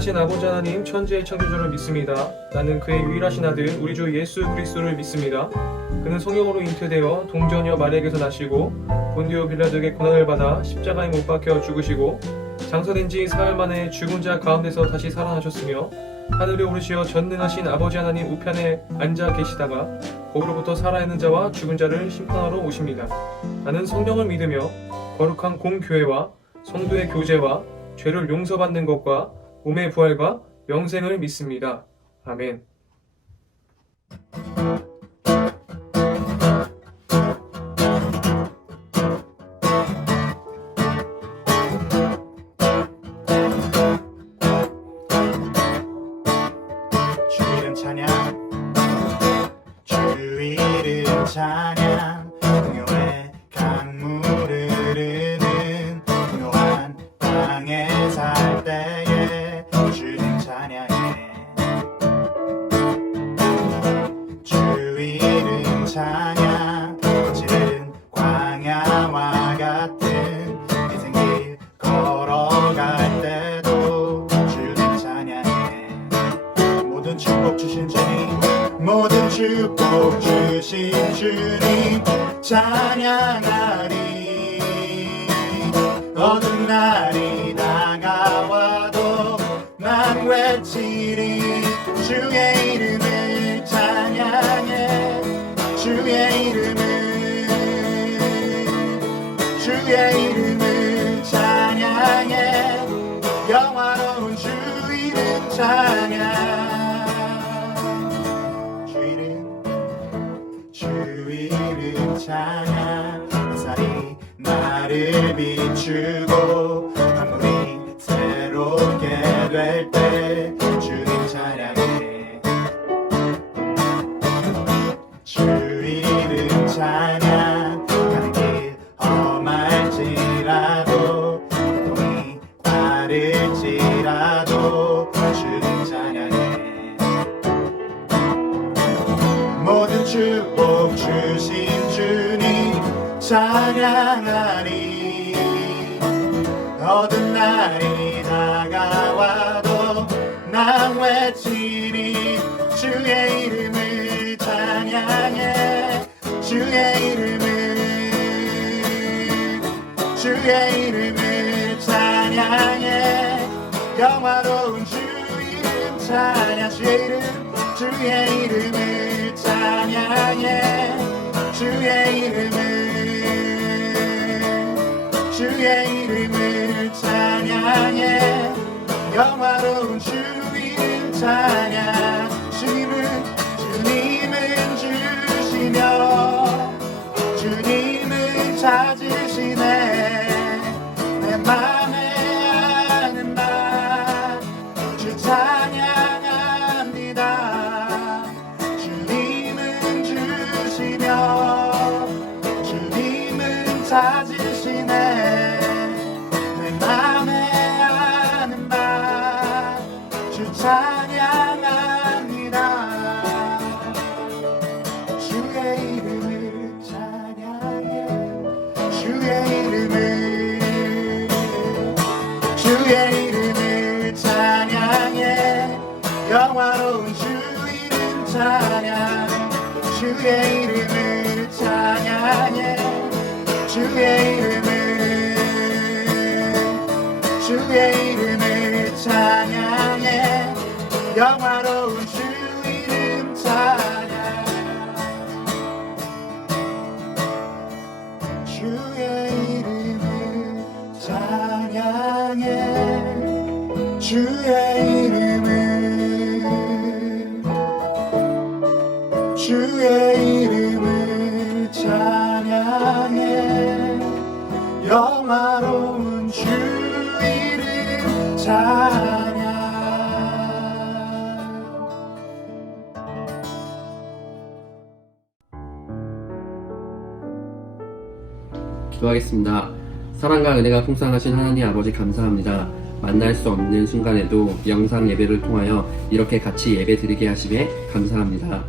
전능하신 아버지 하나님 천지의 창조주를 믿습니다. 나는 그의 유일하신 아들 우리 주 예수 그리스도를 믿습니다. 그는 성령으로 잉태되어 동정녀 마리아에게서 나시고 본디오 빌라도에게 고난을 받아 십자가에 못 박혀 죽으시고 장사된 지 사흘 만에 죽은 자 가운데서 다시 살아나셨으며 하늘에 오르시어 전능하신 아버지 하나님 우편에 앉아 계시다가 거기로부터 살아있는 자와 죽은 자를 심판하러 오십니다. 나는 성령을 믿으며 거룩한 공교회와 성도의 교제와 죄를 용서받는 것과 몸의 부활과 영생을 믿습니다. 아멘. 주 이름 찬양, 주 이름 찬양. 풍요의 강물을 흐르는 풍요한 땅에 살 때에 주 이름 찬양해. 주 이름 찬양. 거칠은 광야와 같은 인생길 걸어갈 때도 주 이름 찬양해. 모든 축복 주신 주님, 모든 축복 주신 주님 찬양하리. 어두운 날이 다가와도 난 외치리. 주의 이름을 찬양해. 주의 이름을 찬양해. 영화로운 주 이름 찬양. 주 이름 찬양. 햇살이 나를 비추고 만물이 새롭게 될 때 주님 찬양해. 주 이름 찬양. 가는 길 험할지라도 고통이 빠를지라도 주님 찬양해. 모든 축복 주신 주님 찬양하리. 어두운 날이 다가와도 난 외치리. 주의 이름을 찬양해. 주의 이름을 찬양해. 영화로운 주 이름 찬양. 주의 이름을 찬양해. 주의 이름을 찬양해. 영화로운 주 이름 찬양. 주님은 주시며 주님은 찾으시네. 내 맘에 아는 말 주 찬양합니다. 주님은 주시며 주님은 찾으시네. 내 맘에 아는 말 주 찬양합니다. 주의 이름을 찬양해. 주의 이름을 찬양해. 영화로운 주 이름 찬양. 주의 이름을 찬양해. 주의 이름을 찬양해. 영화로운 주 이름 찬양. 주의 이름을 찬양해. 주의 이름을 찬양해. 영화로운 주 이름 찬양. 기도하겠습니다. 사랑과 은혜가 풍성하신 하나님 아버지 감사합니다. 만날 수 없는 순간에도 영상 예배를 통하여 이렇게 같이 예배 드리게 하심에 감사합니다.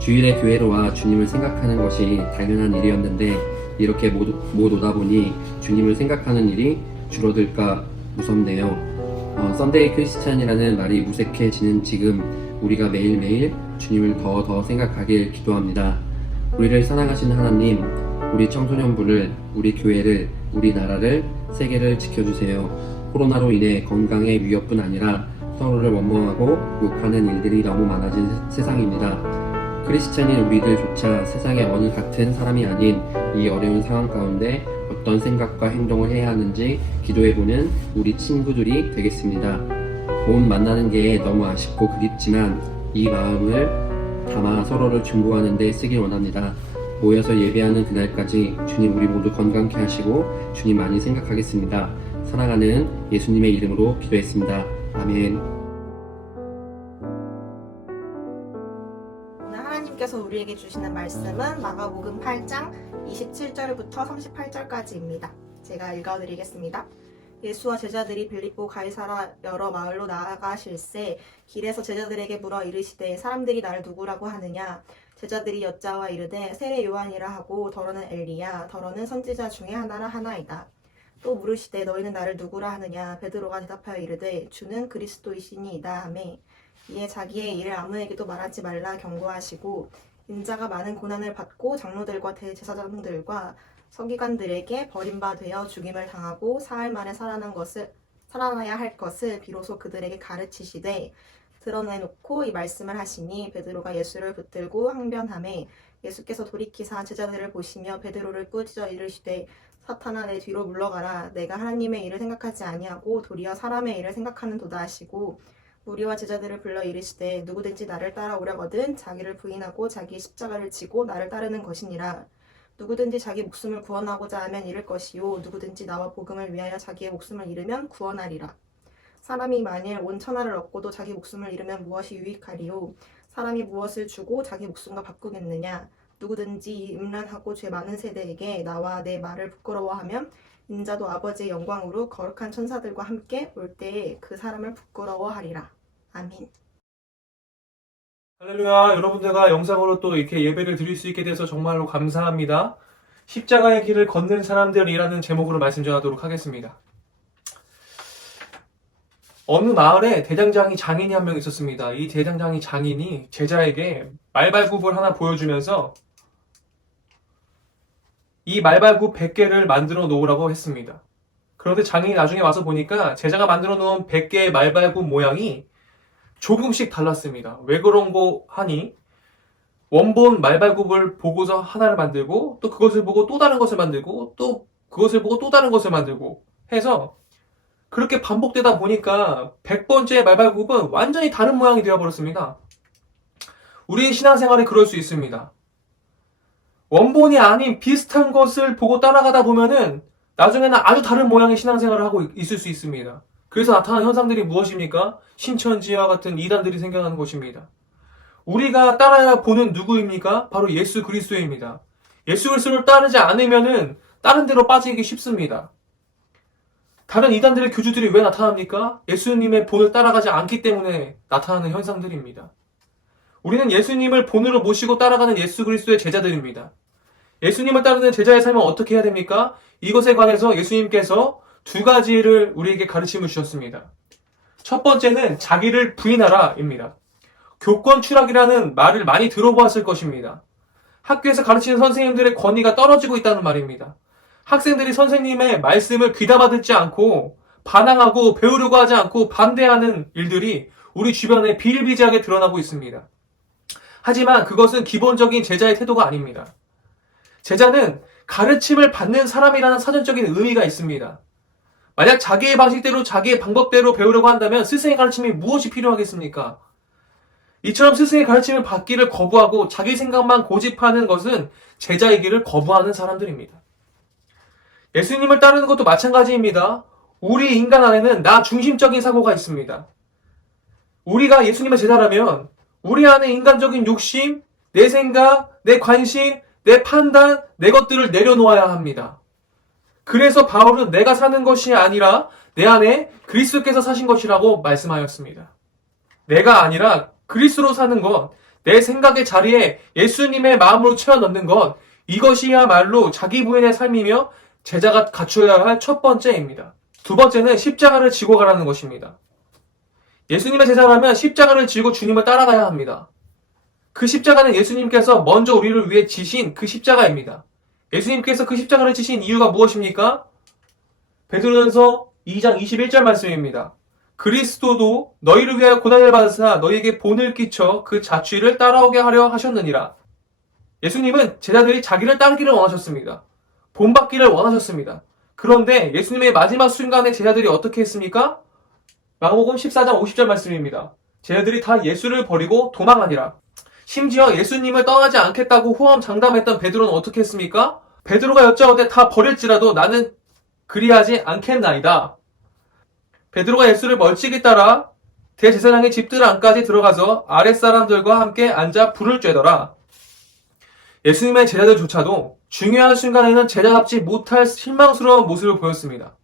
주일에 교회로 와 주님을 생각하는 것이 당연한 일이었는데 이렇게 못 오다 보니 주님을 생각하는 일이 줄어들까 무섭네요. 썬데이 크리스찬이라는 말이 무색해지는 지금 우리가 매일매일 주님을 더 생각하길 기도합니다. 우리를 사랑하시는 하나님, 우리 청소년부를, 우리 교회를, 우리나라를, 세계를 지켜주세요. 코로나로 인해 건강에 위협뿐 아니라 서로를 원망하고 욕하는 일들이 너무 많아진 세상입니다. 크리스찬인 우리들조차 세상의 어느 같은 사람이 아닌 이 어려운 상황 가운데 어떤 생각과 행동을 해야 하는지 기도해보는 우리 친구들이 되겠습니다. 곧 만나는 게 너무 아쉽고 그립지만 이 마음을 담아 서로를 중보하는 데 쓰길 원합니다. 모여서 예배하는 그날까지 주님 우리 모두 건강케 하시고 주님 많이 생각하겠습니다. 사랑하는 예수님의 이름으로 기도했습니다. 아멘. 오늘 하나님께서 우리에게 주시는 말씀은 마가복음 8장 27절부터 38절까지입니다. 제가 읽어드리겠습니다. 예수와 제자들이 빌립보 가이사라 여러 마을로 나아가실새 길에서 제자들에게 물어 이르시되 사람들이 나를 누구라고 하느냐? 제자들이 여짜와 이르되 세례 요한이라 하고 더러는 엘리야 더러는 선지자 중에 하나라 하나이다. 또 물으시되 너희는 나를 누구라 하느냐? 베드로가 대답하여 이르되 주는 그리스도이시니이다 하매 이에 자기의 일을 아무에게도 말하지 말라 경고하시고 인자가 많은 고난을 받고 장로들과 대제사장들과 서기관들에게 버림받아 죽임을 당하고 사흘 만에 살아나야 할 것을 비로소 그들에게 가르치시되 드러내놓고 이 말씀을 하시니 베드로가 예수를 붙들고 항변하매 예수께서 돌이키사 제자들을 보시며 베드로를 꾸짖어 이르시되 사탄아 내 뒤로 물러가라. 내가 하나님의 일을 생각하지 아니하고 도리어 사람의 일을 생각하는도다 하시고 무리와 제자들을 불러 이르시되 누구든지 나를 따라오려거든 자기를 부인하고 자기 십자가를 지고 나를 따르는 것이니라. 누구든지 자기 목숨을 구원하고자 하면 잃을 것이요 누구든지 나와 복음을 위하여 자기의 목숨을 잃으면 구원하리라. 사람이 만일 온 천하를 얻고도 자기 목숨을 잃으면 무엇이 유익하리요? 사람이 무엇을 주고 자기 목숨과 바꾸겠느냐? 누구든지 이 음란하고 죄 많은 세대에게 나와 내 말을 부끄러워하면 인자도 아버지의 영광으로 거룩한 천사들과 함께 올 때에 그 사람을 부끄러워하리라. 아멘. 할렐루야. 여러분들과 영상으로 또 이렇게 예배를 드릴 수 있게 돼서 정말로 감사합니다. 십자가의 길을 걷는 사람들이라는 제목으로 말씀 전하도록 하겠습니다. 어느 마을에 대장장이 장인이 한 명 있었습니다. 이 대장장이 장인이 제자에게 말발굽을 하나 보여주면서 이 말발굽 100개를 만들어 놓으라고 했습니다. 그런데 장인이 나중에 와서 보니까 제자가 만들어 놓은 100개의 말발굽 모양이 조금씩 달랐습니다. 왜 그런 거 하니 원본 말발굽을 보고서 하나를 만들고 또 그것을 보고 또 다른 것을 만들고 또 그것을 보고 또 다른 것을 만들고 해서 그렇게 반복되다 보니까 100번째 말발굽은 완전히 다른 모양이 되어버렸습니다. 우리의 신앙생활에 그럴 수 있습니다. 원본이 아닌 비슷한 것을 보고 따라가다 보면은 나중에는 아주 다른 모양의 신앙생활을 하고 있을 수 있습니다. 그래서 나타난 현상들이 무엇입니까? 신천지와 같은 이단들이 생겨나는 것입니다. 우리가 따라야 보는 누구입니까? 바로 예수 그리스도입니다. 예수 그리스도를 따르지 않으면은 다른 데로 빠지기 쉽습니다. 다른 이단들의 교주들이 왜 나타납니까? 예수님의 본을 따라가지 않기 때문에 나타나는 현상들입니다. 우리는 예수님을 본으로 모시고 따라가는 예수 그리스도의 제자들입니다. 예수님을 따르는 제자의 삶은 어떻게 해야 됩니까? 이것에 관해서 예수님께서 두 가지를 우리에게 가르침을 주셨습니다. 첫 번째는 자기를 부인하라입니다. 교권 추락이라는 말을 많이 들어보았을 것입니다. 학교에서 가르치는 선생님들의 권위가 떨어지고 있다는 말입니다. 학생들이 선생님의 말씀을 귀담아 듣지 않고 반항하고 배우려고 하지 않고 반대하는 일들이 우리 주변에 비일비재하게 드러나고 있습니다. 하지만 그것은 기본적인 제자의 태도가 아닙니다. 제자는 가르침을 받는 사람이라는 사전적인 의미가 있습니다. 만약 자기의 방식대로 자기의 방법대로 배우려고 한다면 스승의 가르침이 무엇이 필요하겠습니까? 이처럼 스승의 가르침을 받기를 거부하고 자기 생각만 고집하는 것은 제자이기를 거부하는 사람들입니다. 예수님을 따르는 것도 마찬가지입니다. 우리 인간 안에는 나 중심적인 사고가 있습니다. 우리가 예수님의 제자라면 우리 안에 인간적인 욕심, 내 생각, 내 관심, 내 판단, 내 것들을 내려놓아야 합니다. 그래서 바울은 내가 사는 것이 아니라 내 안에 그리스도께서 사신 것이라고 말씀하였습니다. 내가 아니라 그리스도로 사는 것, 내 생각의 자리에 예수님의 마음으로 채워 넣는 것, 이것이야말로 자기 부인의 삶이며 제자가 갖춰야 할 첫 번째입니다. 두 번째는 십자가를 지고 가라는 것입니다. 예수님의 제자라면 십자가를 지고 주님을 따라가야 합니다. 그 십자가는 예수님께서 먼저 우리를 위해 지신 그 십자가입니다. 예수님께서 그 십자가를 지신 이유가 무엇입니까? 베드로전서 2장 21절 말씀입니다. 그리스도도 너희를 위하여 고난을 받으사 너희에게 본을 끼쳐 그 자취를 따라오게 하려 하셨느니라. 예수님은 제자들이 자기를 따르기를 원하셨습니다. 본받기를 원하셨습니다. 그런데 예수님의 마지막 순간에 제자들이 어떻게 했습니까? 마가복음 14장 50절 말씀입니다. 제자들이 다 예수를 버리고 도망하니라. 심지어 예수님을 떠나지 않겠다고 호언장담했던 베드로는 어떻게 했습니까? 베드로가 여짜오되 다 버릴지라도 나는 그리하지 않겠나이다. 베드로가 예수를 멀찍이 따라 대제사장의 집들 안까지 들어가서 아랫사람들과 함께 앉아 불을 쬐더라. 예수님의 제자들조차도 중요한 순간에는 제자답지 못할 실망스러운 모습을 보였습니다.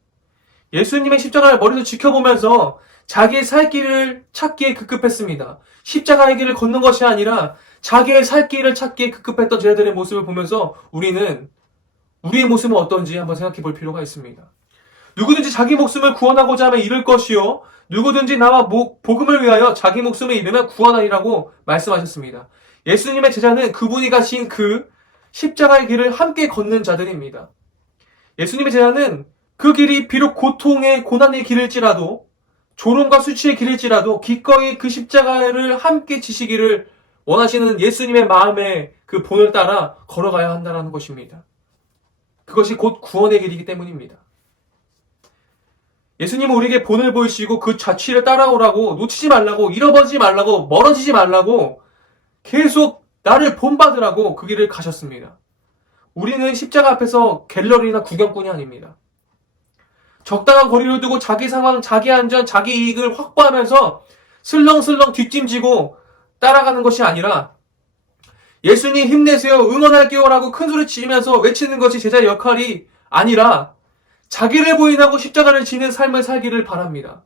예수님의 십자가를 머리로 지켜보면서 자기의 살 길을 찾기에 급급했습니다. 십자가의 길을 걷는 것이 아니라 자기의 살 길을 찾기에 급급했던 제자들의 모습을 보면서 우리는 우리의 모습은 어떤지 한번 생각해 볼 필요가 있습니다. 누구든지 자기 목숨을 구원하고자 하면 잃을 것이요 누구든지 나와 복음을 위하여 자기 목숨을 잃으면 구원하리라고 말씀하셨습니다. 예수님의 제자는 그분이 가신 그 십자가의 길을 함께 걷는 자들입니다. 예수님의 제자는 그 길이 비록 고통의 고난의 길일지라도 조롱과 수치의 길일지라도 기꺼이 그 십자가를 함께 지시기를 원하시는 예수님의 마음의 그 본을 따라 걸어가야 한다는 것입니다. 그것이 곧 구원의 길이기 때문입니다. 예수님은 우리에게 본을 보이시고 그 자취를 따라오라고, 놓치지 말라고, 잃어버리지 말라고, 멀어지지 말라고 계속 나를 본받으라고 그 길을 가셨습니다. 우리는 십자가 앞에서 갤러리나 구경꾼이 아닙니다. 적당한 거리를 두고 자기 상황, 자기 안전, 자기 이익을 확보하면서 슬렁슬렁 뒷짐지고 따라가는 것이 아니라 예수님 힘내세요, 응원할게요라고 큰소리 치면서 외치는 것이 제자의 역할이 아니라 자기를 부인하고 십자가를 지는 삶을 살기를 바랍니다.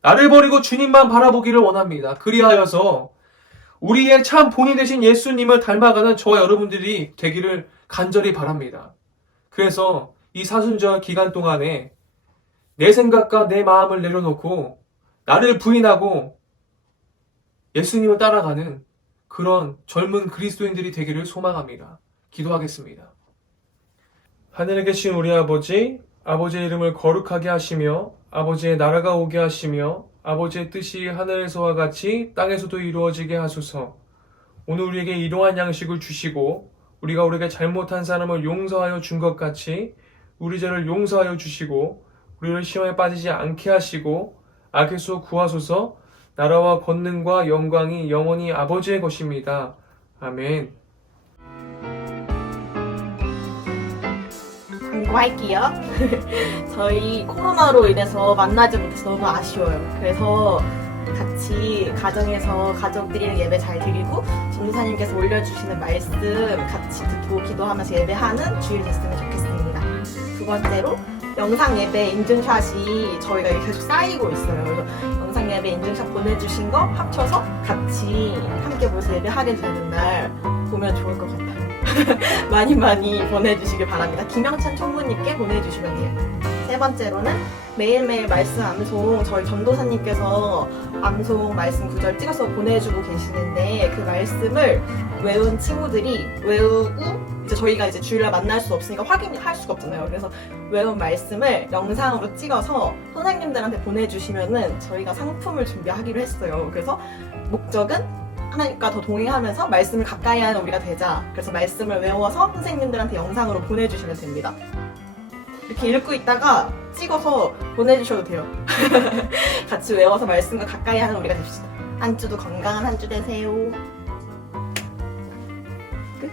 나를 버리고 주님만 바라보기를 원합니다. 그리하여서 우리의 참 본이 되신 예수님을 닮아가는 저와 여러분들이 되기를 간절히 바랍니다. 그래서 이 사순절 기간 동안에 내 생각과 내 마음을 내려놓고 나를 부인하고 예수님을 따라가는 그런 젊은 그리스도인들이 되기를 소망합니다. 기도하겠습니다. 하늘에 계신 우리 아버지, 아버지의 이름을 거룩하게 하시며 아버지의 나라가 오게 하시며 아버지의 뜻이 하늘에서와 같이 땅에서도 이루어지게 하소서. 오늘 우리에게 이러한 양식을 주시고 우리가 우리에게 잘못한 사람을 용서하여 준 것 같이 우리 죄를 용서하여 주시고 우리를 시험에 빠지지 않게 하시고 악에서 구하소서. 나라와 권능과 영광이 영원히 아버지의 것입니다. 아멘. 광고할게요. 저희 코로나로 인해서 만나지 못해서 너무 아쉬워요. 그래서 같이 가정에서 가족들이랑 예배 잘 드리고 전도사님께서 올려주시는 말씀 같이 듣고 기도하면서 예배하는 주일 됐으면 좋겠습니다. 두 번째로 영상 예배 인증샷이 저희가 계속 쌓이고 있어요. 그래서 영상 예배 인증샷 보내주신 거 합쳐서 같이 함께 모여서 예배하게 되는 날 보면 좋을 것 같아요. 많이 보내주시길 바랍니다. 김영찬 총무님께 보내주시면 돼요. 세 번째로는 매일매일 말씀 암송 저희 전도사님께서 암송 말씀 구절 찍어서 보내주고 계시는데 그 말씀을 외운 친구들이 외우고 이제 저희가 이제 주일날 만날 수 없으니까 확인할 수가 없잖아요. 그래서 외운 말씀을 영상으로 찍어서 선생님들한테 보내주시면은 저희가 상품을 준비하기로 했어요. 그래서 목적은 하나님과 더 동행하면서 말씀을 가까이 하는 우리가 되자. 그래서 말씀을 외워서 선생님들한테 영상으로 보내주시면 됩니다. 이렇게 읽고 있다가 찍어서 보내주셔도 돼요. 같이 외워서 말씀과 가까이 하는 우리가 됩시다. 한 주도 건강한 한 주 되세요. 끝.